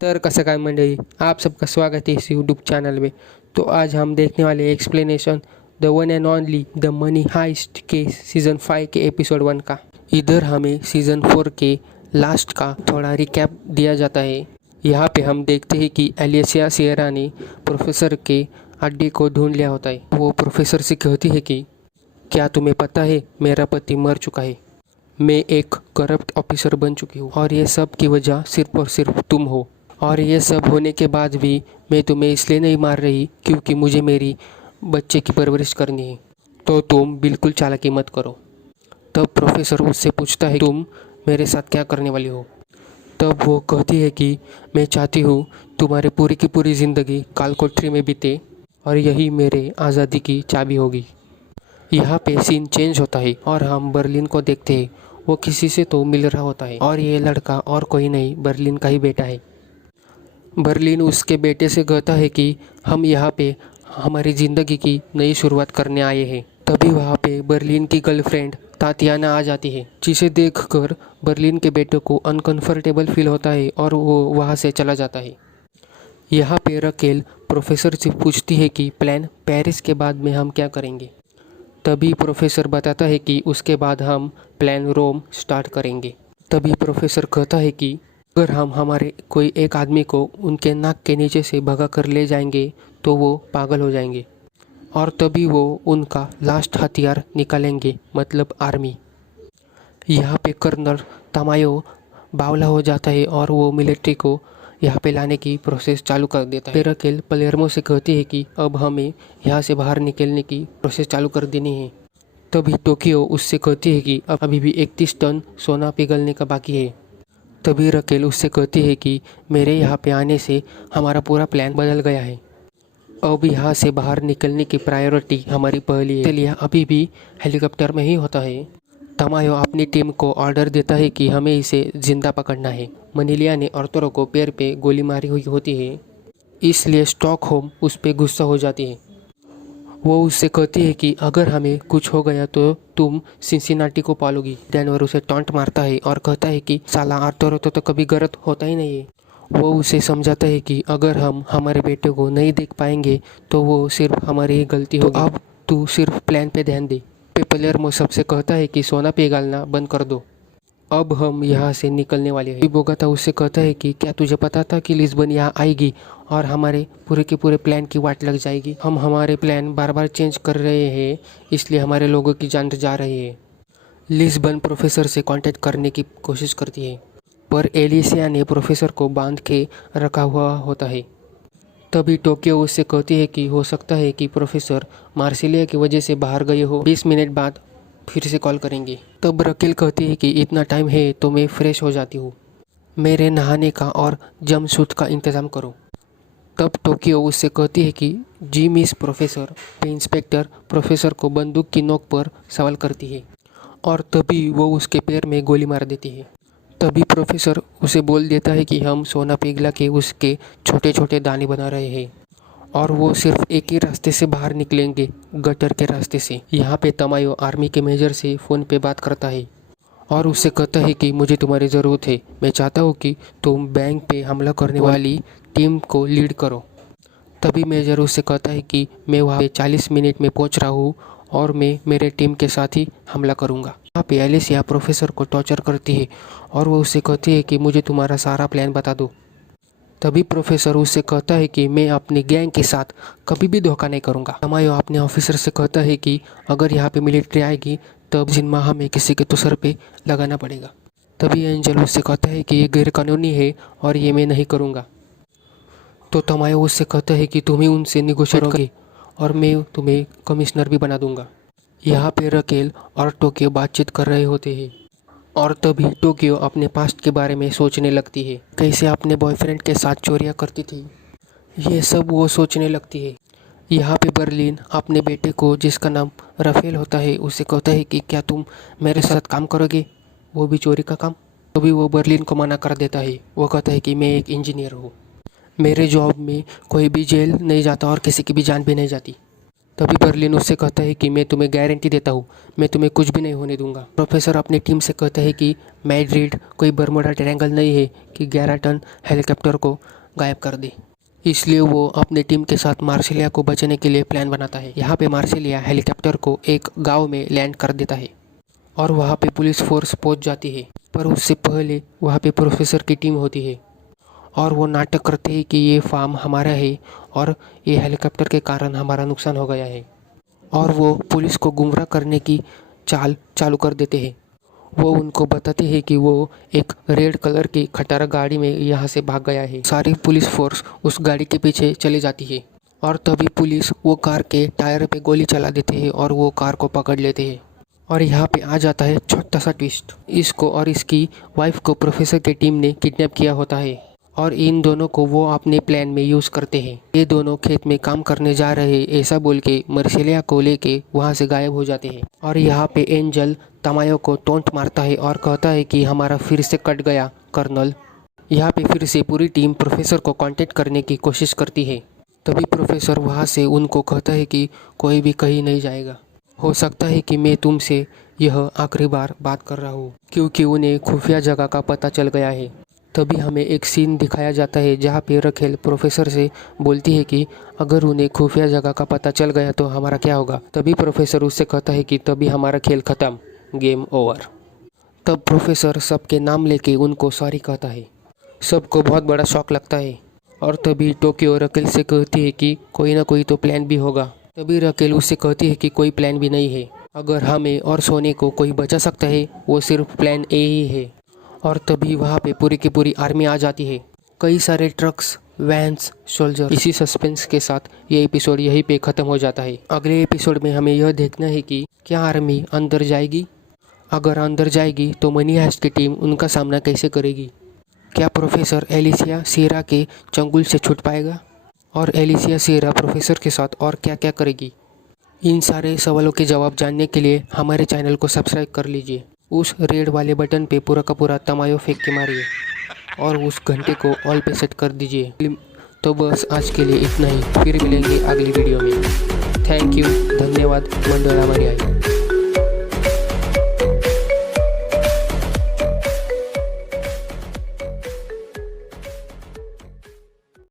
तर कसं काय मंडळी, आप सबका स्वागत है इस यूट्यूब चैनल में। तो आज हम देखने वाले हैं explanation the one and only the money heist के सीज़न 5 के एपिसोड 1 का। इधर हमें सीज़न 4 के लास्ट का थोड़ा रिकैप दिया जाता है। यहाँ पे हम देखते हैं कि एलिसिया सियरा ने प्रोफेसर के अड्डे को ढूंढ लिया होता है। वो प्रोफेसर से कहती है कि क्या तुम्हें पता है, मेरा पति मर चुका है। मैं एक करप्ट ऑफिसर बन चुकी हूँ और ये सब की वजह सिर्फ और सिर्फ तुम हो। और ये सब होने के बाद भी मैं तुम्हें इसलिए नहीं मार रही क्योंकि मुझे मेरी बच्चे की परवरिश करनी है। तो तुम बिल्कुल चालाकी मत करो। तब प्रोफेसर उससे पूछता है, तुम मेरे साथ क्या करने वाली हो। तब वो कहती है कि मैं चाहती हूँ तुम्हारी पूरी की पूरी ज़िंदगी कालकोठरी में बीते और यही मेरे आज़ादी की चाबी होगी। यहाँ पे सीन चेंज होता है और हम बर्लिन को देखते हैं। वो किसी से तो मिल रहा होता है और ये लड़का और कोई नहीं, बर्लिन का ही बेटा है। बर्लिन उसके बेटे से कहता है कि हम यहाँ पे हमारी ज़िंदगी की नई शुरुआत करने आए हैं। तभी वहाँ पे बर्लिन की गर्लफ्रेंड तातियाना आ जाती है, जिसे देखकर बर्लिन के बेटे को अनकंफर्टेबल फील होता है और वो वहाँ से चला जाता है। यहाँ पे रकेल प्रोफेसर से पूछती है कि प्लान पेरिस के बाद में हम क्या करेंगे। तभी प्रोफेसर बताता है कि उसके बाद हम प्लान रोम स्टार्ट करेंगे। तभी प्रोफेसर कहता है कि अगर हम हमारे कोई एक आदमी को उनके नाक के नीचे से भगा कर ले जाएंगे तो वो पागल हो जाएंगे और तभी वो उनका लास्ट हथियार निकालेंगे, मतलब आर्मी। यहाँ पे कर्नल तमायो बावला हो जाता है और वो मिलिट्री को यहाँ पे लाने की प्रोसेस चालू कर देता है। रकेल पलेर्मो से कहती है कि अब हमें यहाँ से बाहर निकलने की प्रोसेस चालू कर देनी है। तभी टोक्यो उससे कहती है कि अब अभी भी 31 टन सोना पिघलने का बाकी है। तभी रकेल उससे कहती है कि मेरे यहाँ पे आने से हमारा पूरा प्लान बदल गया है। अब यहाँ से बाहर निकलने की प्रायोरिटी हमारी पहली है, इसलिए अभी भी हेलीकॉप्टर में ही होता है। तमायो अपनी टीम को ऑर्डर देता है कि हमें इसे जिंदा पकड़ना है। मनीलिया ने आर्थरो को पैर पे गोली मारी हुई होती है, इसलिए स्टॉकहोम उस पर गुस्सा हो जाती है। वो उससे कहती है कि अगर हमें कुछ हो गया तो तुम सिंसिनाटी को पालोगी। डेनवर उसे टॉन्ट मारता है और कहता है कि साला आर्थरो तो कभी गलत होता ही नहीं है। वो उसे समझाता है कि अगर हम हमारे बेटे को नहीं देख पाएंगे तो वो सिर्फ हमारी ही गलती होगी। अब तू सिर्फ प्लान पे ध्यान दे। पेपलेर्मो सबसे कहता है कि सोना पिघालना बंद कर दो, अब हम यहाँ से निकलने वाले हैं। बोगाता उससे कहता है कि क्या तुझे पता था कि लिस्बन यहाँ आएगी और हमारे पूरे के पूरे प्लान की वाट लग जाएगी। हम हमारे प्लान बार बार चेंज कर रहे हैं, इसलिए हमारे लोगों की जान जा रही है। लिस्बन प्रोफेसर से कांटेक्ट करने की कोशिश करती है, पर एलिसिया ने प्रोफेसर को बांध के रखा हुआ होता है। तभी टोक्यो उससे कहती है कि हो सकता है कि प्रोफेसर मार्सिलिया की वजह से बाहर गए हो, 20 मिनट बाद फिर से कॉल करेंगे। तब रकेल कहती है कि इतना टाइम है तो मैं फ्रेश हो जाती हूँ, मेरे नहाने का और जंपसूट का इंतज़ाम करो। तब टोक्यो उससे कहती है कि जी मिस प्रोफेसर। इंस्पेक्टर प्रोफेसर को बंदूक की नोक पर सवाल करती है और तभी वो उसके पैर में गोली मार देती है। तभी प्रोफेसर उसे बोल देता है कि हम सोना पिघला के उसके छोटे छोटे दाने बना रहे हैं और वो सिर्फ एक ही रास्ते से बाहर निकलेंगे, गटर के रास्ते से। यहाँ पे तमायो आर्मी के मेजर से फ़ोन पे बात करता है और उससे कहता है कि मुझे तुम्हारी ज़रूरत है। मैं चाहता हूँ कि तुम बैंक पे हमला करने वाली टीम को लीड करो। तभी मेजर उससे कहता है कि मैं वहाँ पे 40 मिनट में पहुँच रहा हूँ और मैं मेरे टीम के साथ ही हमला करूँगा। यहाँ पे एलिसिया प्रोफेसर को टॉर्चर करती है और वो उससे कहती है कि मुझे तुम्हारा सारा प्लान बता दो। तभी प्रोफेसर उससे कहता है कि मैं अपनी गैंग के साथ कभी भी धोखा नहीं करूँगा। तमायो अपने ऑफिसर से कहता है कि अगर यहाँ पे मिलिट्री आएगी तब जिम्मा हमें किसी के तो सर पे लगाना पड़ेगा। तभी एंजल उससे कहता है कि ये गैरकानूनी है और ये मैं नहीं करूँगा। तो तमायो उससे कहता है कि तुम ही उनसे निगोशिएट करोगे और मैं तुम्हें कमिश्नर भी बना दूंगा। यहाँ पे रकेल और टोक्यो बातचीत कर रहे होते हैं और तभी टोक्यो अपने पास्ट के बारे में सोचने लगती है, कैसे अपने बॉयफ्रेंड के साथ चोरियाँ करती थी, ये सब वो सोचने लगती है। यहाँ पे बर्लिन अपने बेटे को, जिसका नाम राफेल होता है, उसे कहता है कि क्या तुम मेरे साथ काम करोगे, वो भी चोरी का काम। तभी वो बर्लिन को मना कर देता है। वो कहता है कि मैं एक इंजीनियर हूँ, मेरे जॉब में कोई भी जेल नहीं जाता और किसी की भी जान भी नहीं जाती। तभी बर्लिन उससे कहता है कि मैं तुम्हें गारंटी देता हूँ, मैं तुम्हें कुछ भी नहीं होने दूंगा। प्रोफेसर अपनी टीम से कहता है कि मैड्रिड कोई बर्मुडा ट्रायंगल नहीं है कि 11 टन हेलीकॉप्टर को गायब कर दे। इसलिए वो अपनी टीम के साथ मार्सिलिया को बचाने के लिए प्लान बनाता है। यहाँ पे मार्सिलिया हेलीकॉप्टर को एक गाँव में लैंड कर देता है और वहाँ पे पुलिस फोर्स पहुँच जाती है। पर उससे पहले वहाँ पे प्रोफेसर की टीम होती है और वो नाटक करते हैं कि ये फार्म हमारा है और ये हेलीकॉप्टर के कारण हमारा नुकसान हो गया है, और वो पुलिस को गुमराह करने की चाल चालू कर देते हैं। वो उनको बताते हैं कि वो एक रेड कलर की खटारा गाड़ी में यहाँ से भाग गया है। सारी पुलिस फोर्स उस गाड़ी के पीछे चली जाती है और तभी पुलिस वो कार के टायर पे गोली चला देते हैं और वो कार को पकड़ लेते हैं। और यहाँ पे आ जाता है छोटा सा ट्विस्ट। इसको और इसकी वाइफ को प्रोफेसर की टीम ने किडनैप किया होता है और इन दोनों को वो अपने प्लान में यूज़ करते हैं। ये दोनों खेत में काम करने जा रहे ऐसा बोल के मार्सिलिया को लेके वहाँ से गायब हो जाते हैं। और यहाँ पे एंजल तमायो को टोंट मारता है और कहता है कि हमारा फिर से कट गया कर्नल। यहाँ पे फिर से पूरी टीम प्रोफेसर को कांटेक्ट करने की कोशिश करती है। तभी प्रोफेसर वहाँ से उनको कहता है कि कोई भी कहीं नहीं जाएगा, हो सकता है कि मैं तुमसे यह आखिरी बार बात कर रहा हूँ, क्योंकि उन्हें खुफिया जगह का पता चल गया है। तभी हमें एक सीन दिखाया जाता है जहाँ पे रखेल प्रोफेसर से बोलती है कि अगर उन्हें खुफिया जगह का पता चल गया तो हमारा क्या होगा। तभी प्रोफेसर उससे कहता है कि तभी हमारा खेल ख़त्म, गेम ओवर। तब प्रोफेसर सबके नाम लेके उनको सॉरी कहता है। सबको बहुत बड़ा शौक लगता है और तभी टोक्यो रकेल से कहती है कि कोई ना कोई तो प्लान भी होगा। तभी रकेल उससे कहती है कि कोई प्लान भी नहीं है, अगर हमें और सोने को कोई बचा सकता है वो सिर्फ प्लान ए ही है। और तभी वहाँ पे पूरी की पूरी आर्मी आ जाती है, कई सारे ट्रक्स, वैन्स, सोल्जर। इसी सस्पेंस के साथ ये एपिसोड यहीं पे ख़त्म हो जाता है। अगले एपिसोड में हमें यह देखना है कि क्या आर्मी अंदर जाएगी। अगर अंदर जाएगी तो मनी हाइस्ट की टीम उनका सामना कैसे करेगी। क्या प्रोफेसर एलिसिया सियरा के चंगुल से छूट पाएगा और एलिसिया सियरा प्रोफेसर के साथ और क्या क्या करेगी। इन सारे सवालों के जवाब जानने के लिए हमारे चैनल को सब्सक्राइब कर लीजिए। उस रेड वाले बटन पे पूरा का पूरा तमायो फेंक के मारिए और उस घंटे को ऑल पे सेट कर दीजिए। तो बस आज के लिए इतना ही, फिर मिलेंगे अगली वीडियो में। थैंक यू, धन्यवाद, मंडोला मरियाई।